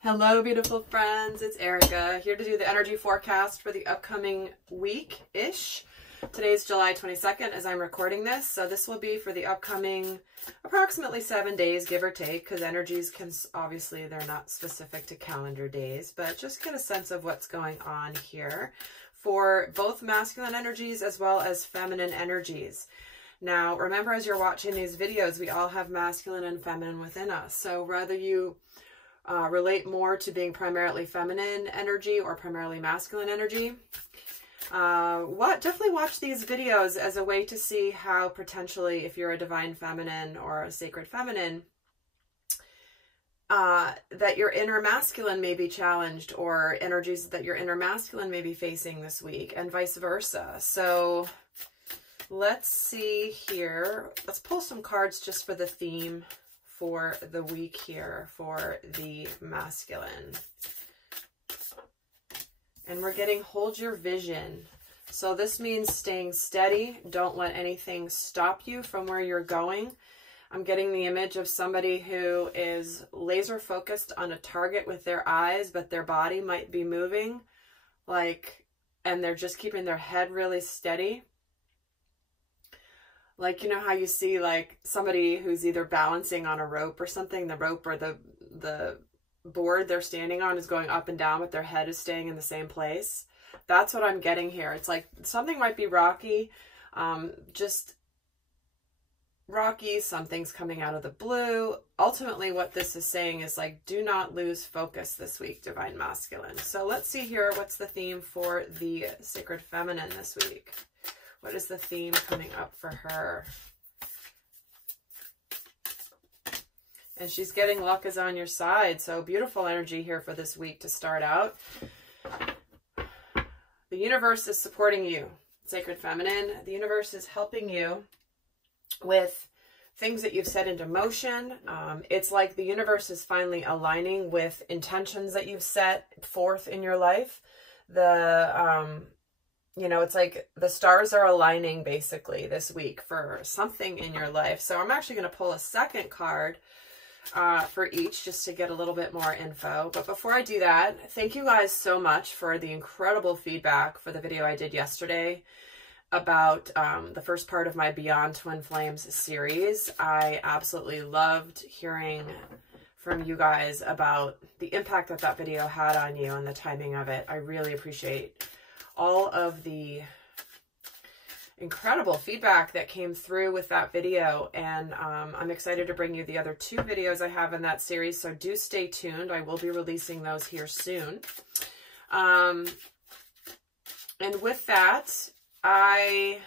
Hello, beautiful friends. It's Erika here to do the energy forecast for the upcoming week-ish. Today's July 22nd as I'm recording this. So this will be for the upcoming approximately 7 days, give or take, because energies can, obviously, they're not specific to calendar days, but just get a sense of what's going on here for both masculine energies as well as feminine energies. Now, remember, as you're watching these videos, we all have masculine and feminine within us. So whether you relate more to being primarily feminine energy or primarily masculine energy, definitely watch these videos as a way to see how potentially, if you're a divine feminine or a sacred feminine, that your inner masculine may be challenged, or energies that your inner masculine may be facing this week, and vice versa. So let's see here. Let's pull some cards just for the theme for the week here for the masculine. And we're getting hold your vision. So this means staying steady. Don't let anything stop you from where you're going. I'm getting the image of somebody who is laser focused on a target with their eyes, but their body might be moving, and they're just keeping their head really steady. Like, you know how you see like somebody who's either balancing on a rope or something, the rope or the board they're standing on is going up and down, but their head is staying in the same place. That's what I'm getting here. It's like something might be rocky, just rocky, something's coming out of the blue. Ultimately, what this is saying is like, do not lose focus this week, divine masculine. So let's see here, what's the theme for the sacred feminine this week? What is the theme coming up for her? And she's getting luck is on your side. So beautiful energy here for this week to start out. The universe is supporting you, sacred feminine. The universe is helping you with things that you've set into motion. It's like the universe is finally aligning with intentions that you've set forth in your life. It's like the stars are aligning basically this week for something in your life. So I'm actually going to pull a second card for each just to get a little bit more info. But before I do that, thank you guys so much for the incredible feedback for the video I did yesterday about the first part of my Beyond Twin Flames series. I absolutely loved hearing from you guys about the impact that that video had on you and the timing of it. I really appreciate all of the incredible feedback that came through with that video. And I'm excited to bring you the other two videos I have in that series. So do stay tuned. I will be releasing those here soon. And with that, I'm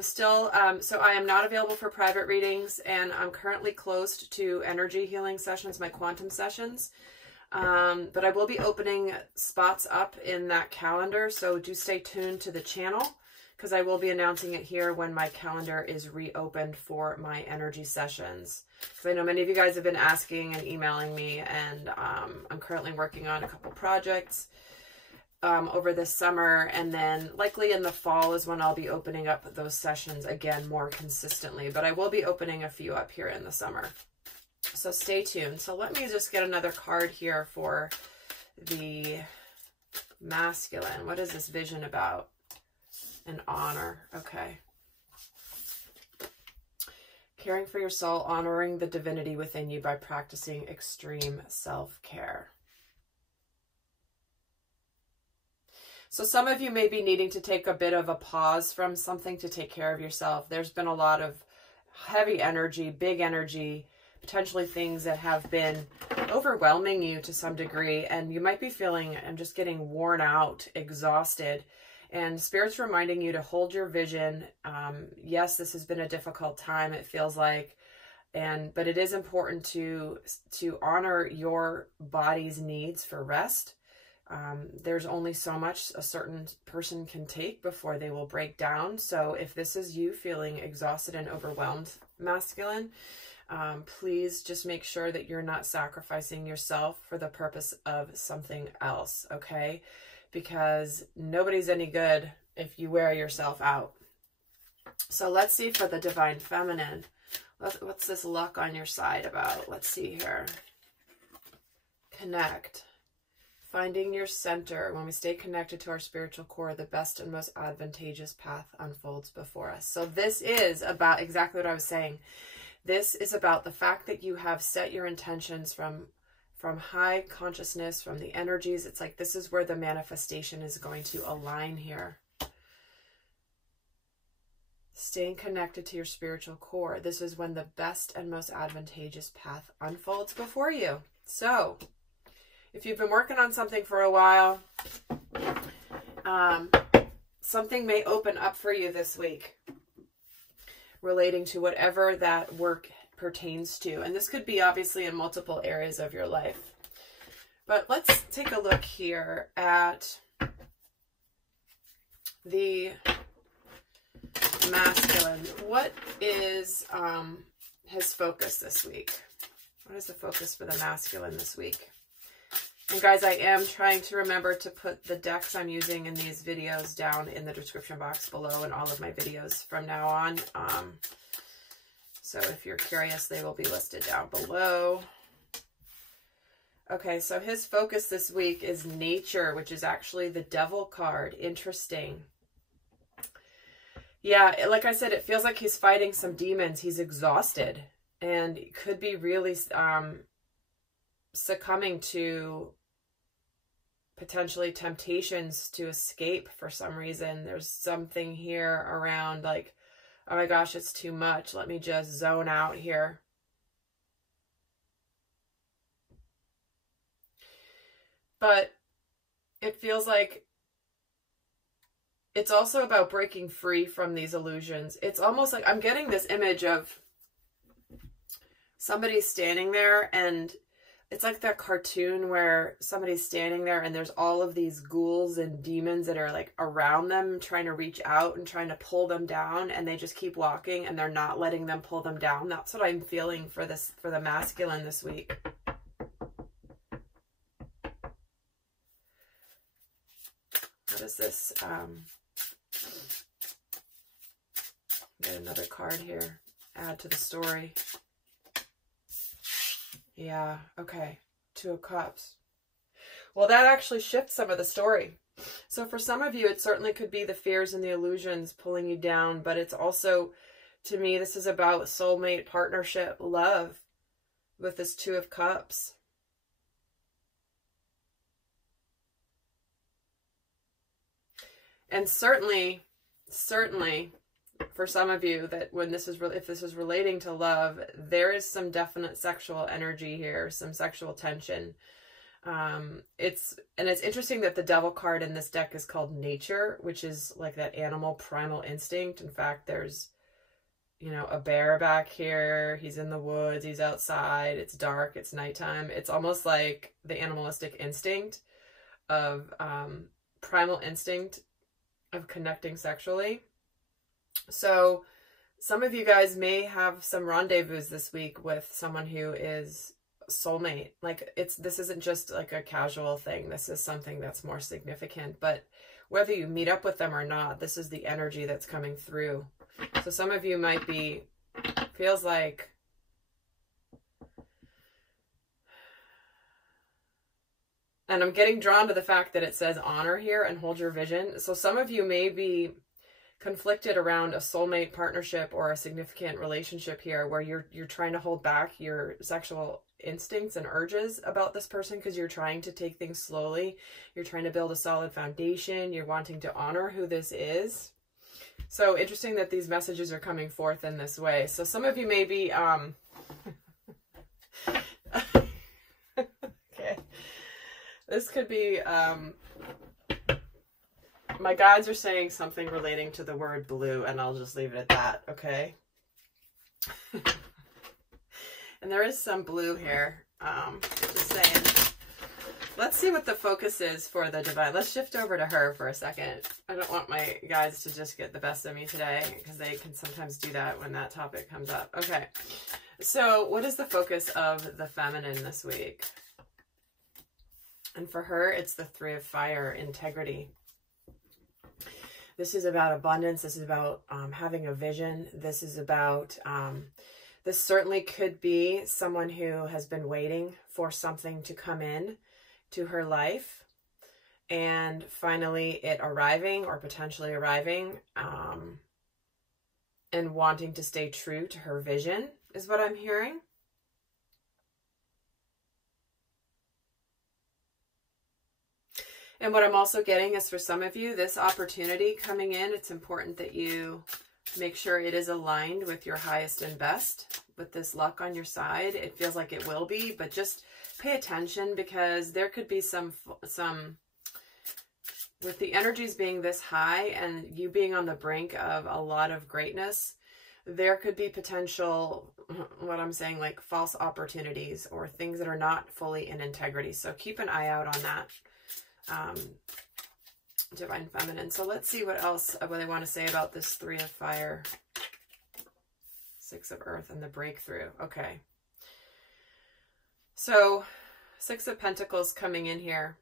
still, so I am not available for private readings, and I'm currently closed to energy healing sessions, my quantum sessions. But I will be opening spots up in that calendar, so do stay tuned to the channel, because I will be announcing it here when my calendar is reopened for my energy sessions. Because I know many of you guys have been asking and emailing me, and I'm currently working on a couple projects over this summer, and then likely in the fall is when I'll be opening up those sessions again more consistently. But I will be opening a few up here in the summer. So stay tuned. So let me just get another card here for the masculine. What is this vision about? And honor. Okay. Caring for your soul, honoring the divinity within you by practicing extreme self-care. So some of you may be needing to take a bit of a pause from something to take care of yourself. There's been a lot of heavy energy, big energy, potentially things that have been overwhelming you to some degree, and you might be feeling, I'm just getting worn out, exhausted, and Spirit's reminding you to hold your vision. Yes, this has been a difficult time, it feels like, but it is important to honor your body's needs for rest. There's only so much a certain person can take before they will break down. So if this is you feeling exhausted and overwhelmed, masculine, please just make sure that you're not sacrificing yourself for the purpose of something else, okay? Because nobody's any good if you wear yourself out. So let's see for the divine feminine. What's this luck on your side about? Let's see here. connect, finding your center, when we stay connected to our spiritual core, the best and most advantageous path unfolds before us. So this is about exactly what I was saying. This is about the fact that you have set your intentions from high consciousness, from the energies. It's like this is where the manifestation is going to align here. Staying connected to your spiritual core. This is when the best and most advantageous path unfolds before you. So, if you've been working on something for a while, something may open up for you this week relating to whatever that work pertains to. And this could be obviously in multiple areas of your life. But let's take a look here at the masculine. What is his focus this week? What is the focus for the masculine this week? And guys, I am trying to remember to put the decks I'm using in these videos down in the description box below in all of my videos from now on. So if you're curious, they will be listed down below. Okay, so his focus this week is nature, which is actually the devil card. Interesting. Yeah, like I said, it feels like he's fighting some demons. He's exhausted and could be really succumbing to potentially temptations to escape for some reason. There's something here around like, oh my gosh, it's too much. Let me just zone out here. But it feels like it's also about breaking free from these illusions. It's almost like I'm getting this image of somebody standing there, and it's like that cartoon where somebody's standing there and there's all of these ghouls and demons that are like around them trying to reach out and trying to pull them down, and they just keep walking and they're not letting them pull them down. That's what I'm feeling for this, for the masculine this week. What is this? Get another card here. Add to the story. Yeah, okay. Two of Cups. Well, that actually shifts some of the story. So for some of you, it certainly could be the fears and the illusions pulling you down, but it's also, to me, this is about soulmate, partnership, love with this Two of Cups. And certainly for some of you, that when this is, if this is relating to love, there is some definite sexual energy here, some sexual tension. It's interesting that the devil card in this deck is called nature, which is like that animal primal instinct. In fact, there's, you know, a bear back here. He's in the woods. He's outside. It's dark. It's nighttime. It's almost like the animalistic instinct of, primal instinct of connecting sexually. So some of you guys may have some rendezvous this week with someone who is soulmate. Like this isn't just like a casual thing. This is something that's more significant, but whether you meet up with them or not, this is the energy that's coming through. So some of you might be, feels like, and I'm getting drawn to the fact that it says honor here and hold your vision. So some of you may be conflicted around a soulmate partnership or a significant relationship here where you're trying to hold back your sexual instincts and urges about this person because you're trying to take things slowly. You're trying to build a solid foundation. You're wanting to honor who this is. So interesting that these messages are coming forth in this way. So some of you may be, okay. This could be, my guides are saying something relating to the word blue, and I'll just leave it at that, okay? And there is some blue here, just saying. Let's see what the focus is for the divine. Let's shift over to her for a second. I don't want my guides to just get the best of me today, because they can sometimes do that when that topic comes up. Okay, so what is the focus of the feminine this week? And for her, it's the Three of Fire, integrity. This is about abundance. This is about having a vision. This is about This certainly could be someone who has been waiting for something to come in to her life, and finally it arriving, or potentially arriving, and wanting to stay true to her vision is what I'm hearing. And what I'm also getting is, for some of you, this opportunity coming in, it's important that you make sure it is aligned with your highest and best. With this luck on your side, it feels like it will be, but just pay attention, because there could be some with the energies being this high and you being on the brink of a lot of greatness, there could be potential, what I'm saying, like false opportunities or things that are not fully in integrity. So keep an eye out on that. Divine Feminine. So let's see what else I want to say about this 3 of Fire, 6 of Earth, and the breakthrough. Okay. So 6 of Pentacles coming in here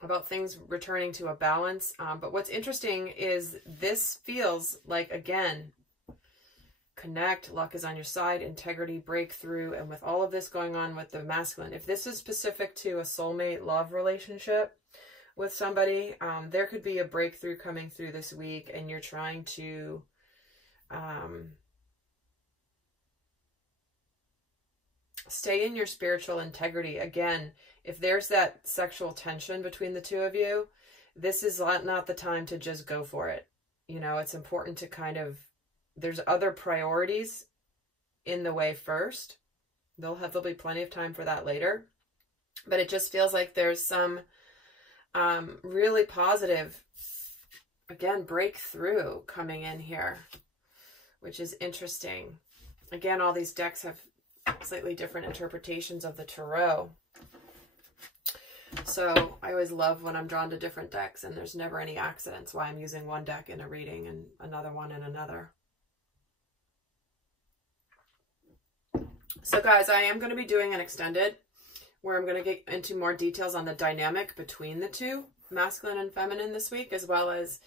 about things returning to a balance. But what's interesting is this feels like, again, connect, luck is on your side, integrity, breakthrough, and with all of this going on with the masculine, if this is specific to a soulmate love relationship with somebody, there could be a breakthrough coming through this week, and you're trying to stay in your spiritual integrity. Again, if there's that sexual tension between the two of you, this is not the time to just go for it. You know, it's important to kind of, there's other priorities in the way first. There'll be plenty of time for that later. But it just feels like there's some really positive, again, breakthrough coming in here, which is interesting. Again, all these decks have slightly different interpretations of the tarot. So I always love when I'm drawn to different decks, and there's never any accidents why I'm using one deck in a reading and another one in another. So guys, I am going to be doing an extended where I'm going to get into more details on the dynamic between the two, masculine and feminine, this week, as well as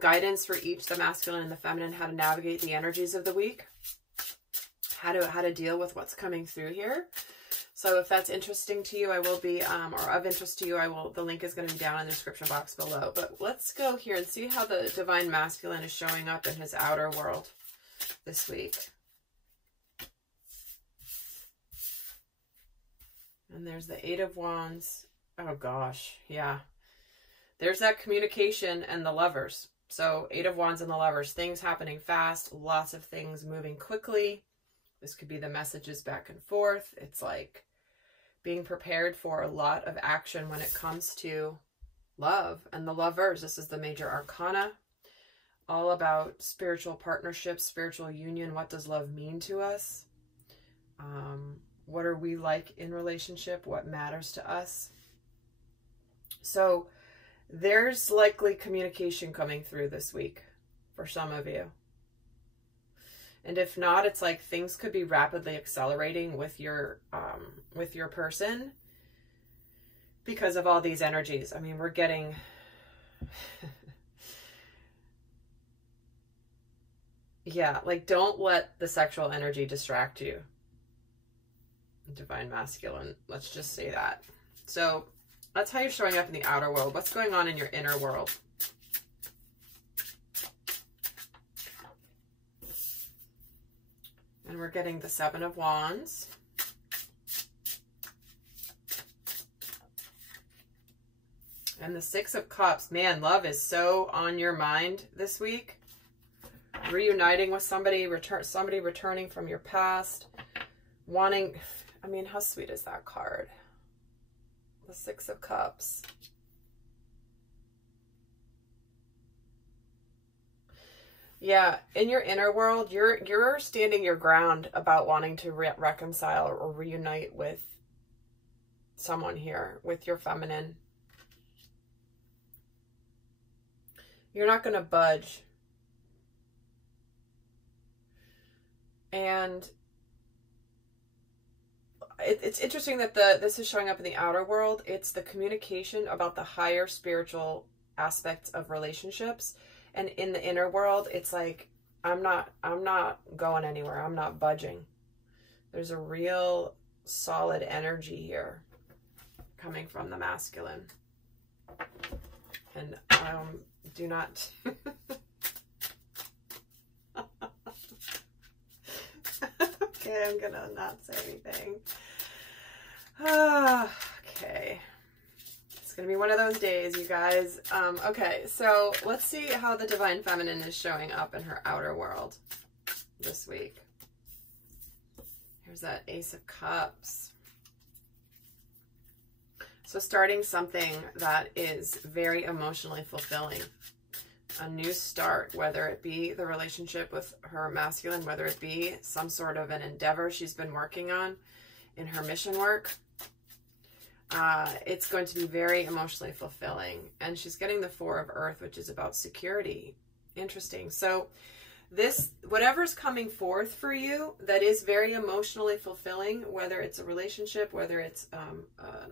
guidance for each, the masculine and the feminine, how to navigate the energies of the week, how to deal with what's coming through here. So if that's interesting to you, I will be, or of interest to you, the link is going to be down in the description box below. But let's go here and see how the divine masculine is showing up in his outer world this week. And there's the 8 of Wands. Oh gosh, yeah. There's that communication and the Lovers. So 8 of Wands and the Lovers, things happening fast, lots of things moving quickly. This could be the messages back and forth. It's like being prepared for a lot of action when it comes to love and the Lovers. This is the major arcana, all about spiritual partnerships, spiritual union. What does love mean to us? What are we like in relationship? What matters to us? So there's likely communication coming through this week for some of you. And if not, it's like things could be rapidly accelerating with your person because of all these energies. I mean, we're getting yeah, like don't let the sexual energy distract you. Divine masculine, let's just say that. So that's how you're showing up in the outer world. What's going on in your inner world? And we're getting the 7 of Wands. And the 6 of Cups. Man, love is so on your mind this week. Reuniting with somebody, somebody returning from your past. Wanting, I mean, how sweet is that card? The 6 of Cups. Yeah, in your inner world, you're standing your ground about wanting to reconcile or reunite with someone here, with your feminine. You're not going to budge. And it's interesting that this is showing up in the outer world. It's the communication about the higher spiritual aspects of relationships. And in the inner world, it's like, I'm not going anywhere. I'm not budging. There's a real solid energy here coming from the masculine. And do not... Okay, I'm gonna not say anything. Okay. It's gonna be one of those days, you guys. Okay, so let's see how the Divine Feminine is showing up in her outer world this week. Here's that Ace of Cups. So starting something that is very emotionally fulfilling. A new start, whether it be the relationship with her masculine, whether it be some sort of an endeavor she's been working on in her mission work. It's going to be very emotionally fulfilling. And she's getting the Four of Earth, which is about security. Interesting. So this, whatever's coming forth for you that is very emotionally fulfilling, whether it's a relationship, whether it's an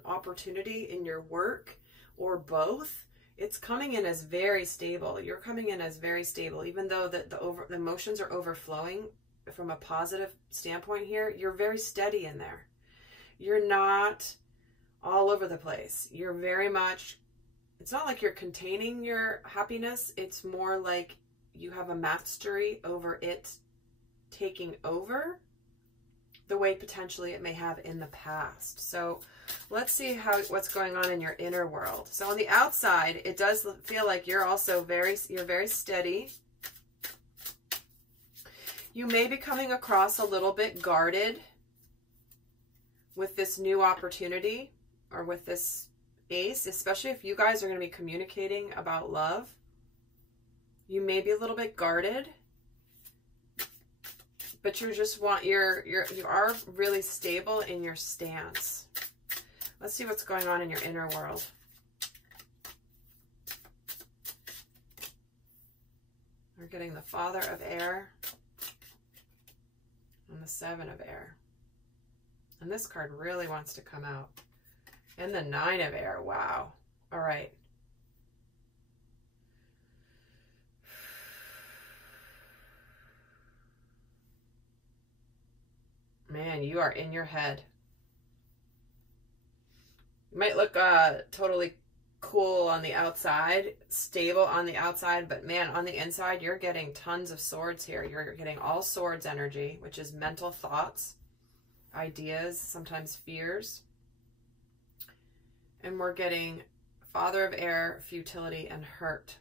opportunity in your work, or both, it's coming in as very stable. You're coming in as very stable, even though the emotions are overflowing from a positive standpoint here. You're very steady in there. You're not all over the place. You're very much, it's not like you're containing your happiness. It's more like you have a mastery over it taking over the way potentially it may have in the past. So let's see what's going on in your inner world. So on the outside, it does feel like you're also very steady. You may be coming across a little bit guarded with this new opportunity or with this ace, especially if you guys are going to be communicating about love. You may be a little bit guarded, but you are really stable in your stance. Let's see what's going on in your inner world. We're getting the Father of Air and the Seven of Air. And this card really wants to come out. And the Nine of Air. Wow. All right. Man, you are in your head. You might look totally cool on the outside, stable on the outside, but man, on the inside, you're getting tons of swords here. You're getting all swords energy, which is mental thoughts, ideas, sometimes fears. And we're getting Father of Air, futility, and hurt.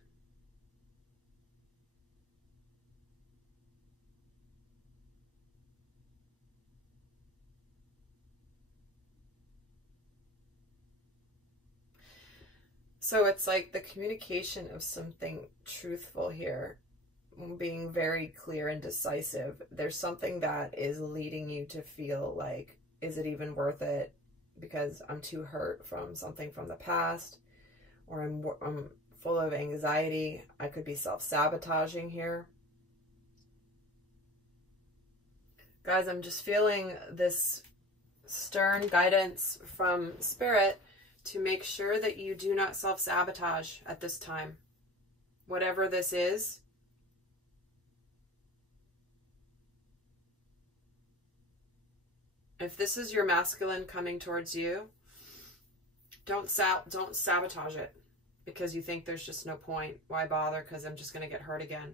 So it's like the communication of something truthful here, being very clear and decisive. There's something that is leading you to feel like, is it even worth it? Because I'm too hurt from something from the past, or I'm full of anxiety. I could be self-sabotaging here. Guys, I'm just feeling this stern guidance from Spirit to make sure that you do not self-sabotage at this time. Whatever this is. If this is your masculine coming towards you, don't sabotage it because you think there's just no point. Why bother? Because I'm just going to get hurt again.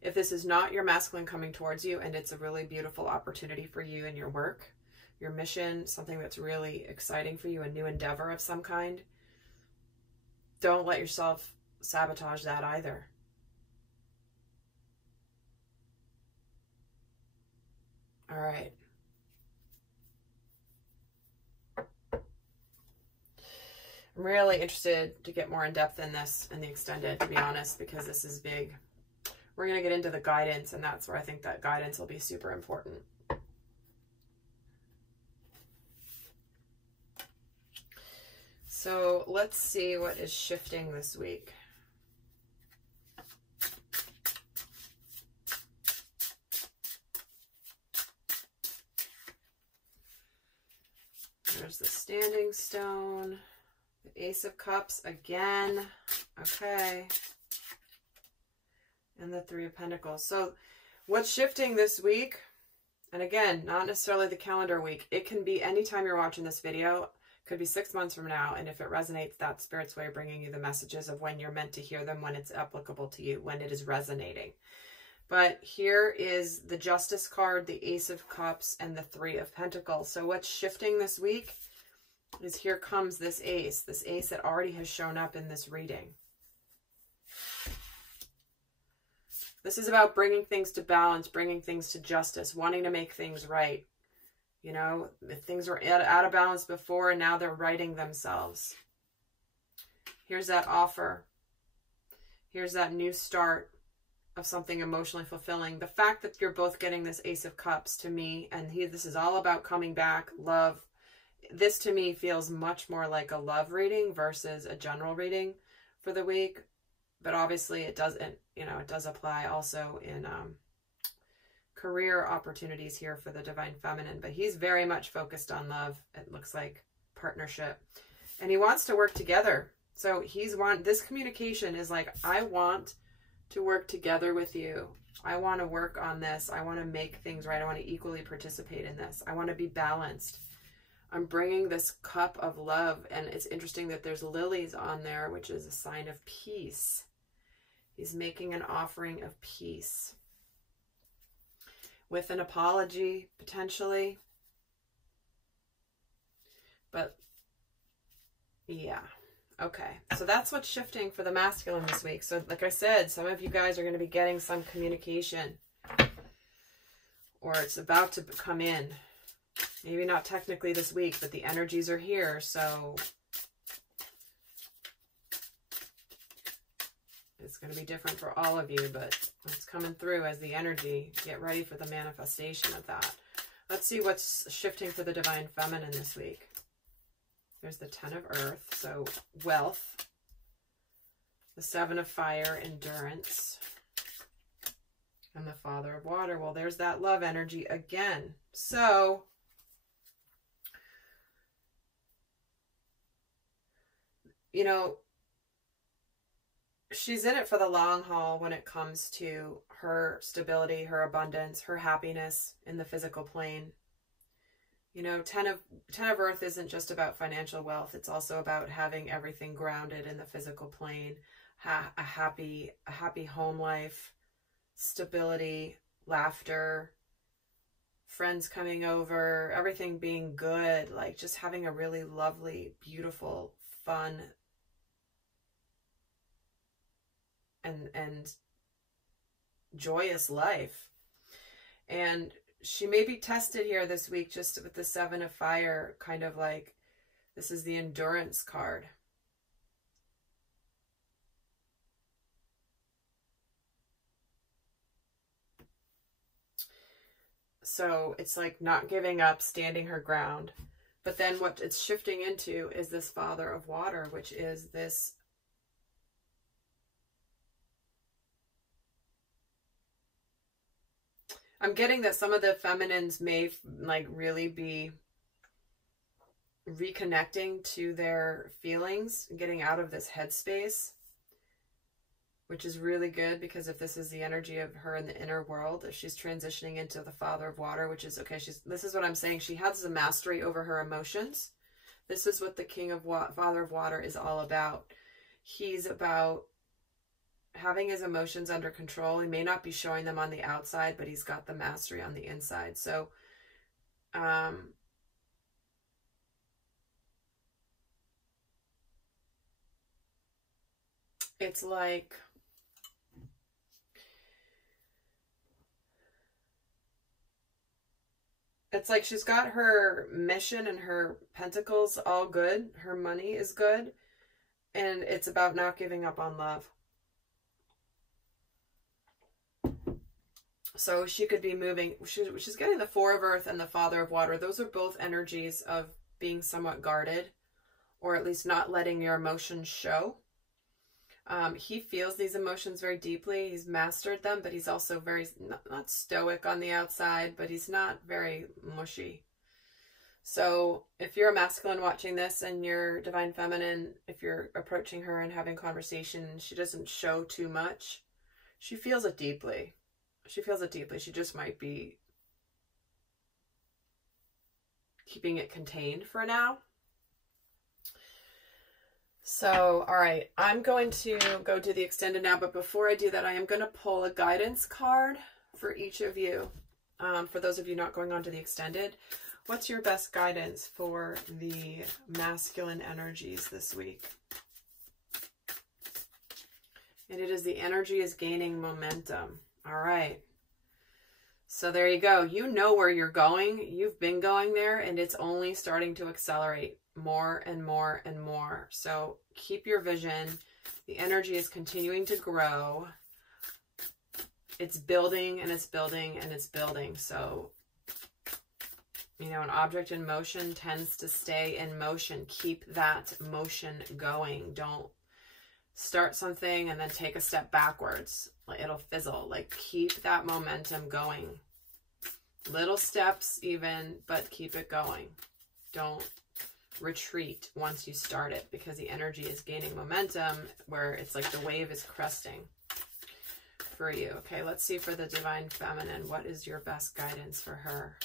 If this is not your masculine coming towards you and it's a really beautiful opportunity for you in your work, your mission, something that's really exciting for you, a new endeavor of some kind, don't let yourself sabotage that either. All right. I'm really interested to get more in depth in this in the extended, to be honest, because this is big. We're going to get into the guidance, and that's where I think that guidance will be super important. So let's see what is shifting this week. There's the Standing Stone, the Ace of Cups again. Okay. And the Three of Pentacles. So what's shifting this week And again, not necessarily the calendar week. It can be anytime you're watching this video. It could be 6 months from now. And if it resonates, that's Spirit's way of bringing you the messages of when you're meant to hear them, when it's applicable to you, when it is resonating. But here is the Justice card, the Ace of Cups, and the Three of Pentacles. So what's shifting this week is here comes this ace that already has shown up in this reading. This is about bringing things to balance, bringing things to justice, wanting to make things right. You know, things were out of balance before and now they're righting themselves. Here's that offer. Here's that new start of something emotionally fulfilling. The fact that you're both getting this Ace of Cups to me, and this is all about coming back, love. This to me feels much more like a love reading versus a general reading for the week. But obviously it doesn't, you know, it does apply also in career opportunities here for the Divine Feminine. But he's very much focused on love. It looks like partnership. And he wants to work together. So this communication is like, I want to work together with you. I want to work on this. I want to make things right. I want to equally participate in this. I want to be balanced. I'm bringing this cup of love, and it's interesting that there's lilies on there, which is a sign of peace. He's making an offering of peace with an apology, potentially. But yeah. Okay, so that's what's shifting for the masculine this week. So like I said, some of you guys are going to be getting some communication, or it's about to come in. Maybe not technically this week, but the energies are here. So it's going to be different for all of you, but it's coming through as the energy. Get ready for the manifestation of that. Let's see what's shifting for the Divine Feminine this week. There's the Ten of Earth, so wealth. The Seven of Fire, endurance. And the Father of Water. Well, there's that love energy again. So, you know, she's in it for the long haul when it comes to her stability, her abundance, her happiness in the physical plane. You know, Ten of Earth isn't just about financial wealth. It's also about having everything grounded in the physical plane, a happy home life, stability, laughter, friends coming over, everything being good, like just having a really lovely, beautiful, fun, and joyous life. And she may be tested here this week just with the Seven of Fire, kind of like, this is the endurance card. So it's like not giving up, standing her ground. But then what it's shifting into is this Father of Water, which is this I'm getting that some of the feminines may like really be reconnecting to their feelings, getting out of this headspace, which is really good, because if this is the energy of her in the inner world, if she's transitioning into the Father of Water, which is, okay, this is what I'm saying. She has the mastery over her emotions. This is what the Father of Water is all about. He's about having his emotions under control. He may not be showing them on the outside, but he's got the mastery on the inside. So, it's like, she's got her mission and her pentacles all good. Her money is good. And it's about not giving up on love. So she could be moving, she's getting the Four of Earth and the Father of Water. Those are both energies of being somewhat guarded, or at least not letting your emotions show. He feels these emotions very deeply. He's mastered them, but he's also very, not stoic on the outside, but he's not very mushy. So if you're a masculine watching this and you're Divine Feminine, if you're approaching her and having conversation, she doesn't show too much. She feels it deeply. She feels it deeply. She just might be keeping it contained for now. So, all right, I'm going to go do the extended now, but before I do that, I am going to pull a guidance card for each of you. For those of you not going on to the extended, what's your best guidance for the masculine energies this week? And it is the energy is gaining momentum. All right. So there you go. You know where you're going. You've been going there, and it's only starting to accelerate more and more and more. So keep your vision. The energy is continuing to grow. It's building and it's building and it's building. So, you know, an object in motion tends to stay in motion. Keep that motion going. Don't start something and then take a step backwards. It'll fizzle. Like, keep that momentum going. Little steps even, but keep it going. Don't retreat once you start it, because the energy is gaining momentum where it's like the wave is cresting for you. Okay, let's see for the Divine Feminine. What is your best guidance for her?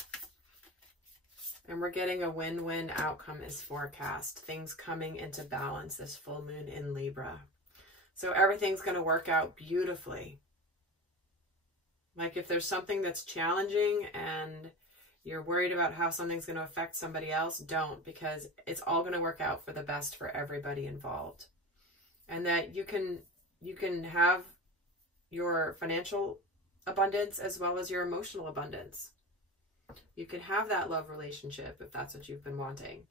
And we're getting a win-win outcome is forecast. Things coming into balance this full moon in Libra. So everything's going to work out beautifully. Like, if there's something that's challenging and you're worried about how something's going to affect somebody else, don't, because it's all going to work out for the best for everybody involved. And that you can have your financial abundance as well as your emotional abundance. You can have that love relationship if that's what you've been wanting.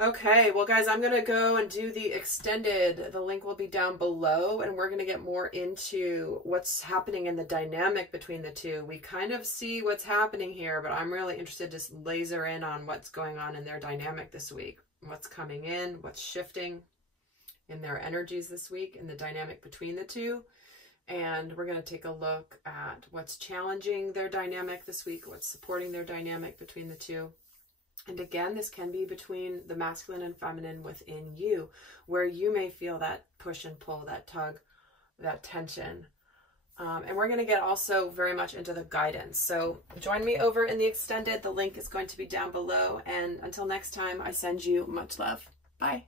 Okay, well, guys, I'm going to go and do the extended. The link will be down below, and we're going to get more into what's happening in the dynamic between the two. We kind of see what's happening here, but I'm really interested to laser in on what's going on in their dynamic this week. What's coming in, what's shifting in their energies this week, in the dynamic between the two. And we're going to take a look at what's challenging their dynamic this week, what's supporting their dynamic between the two. And again, this can be between the masculine and feminine within you, where you may feel that push and pull, that tug, that tension. And we're going to get also very much into the guidance. So join me over in the extended. The link is going to be down below. And until next time, I send you much love. Bye.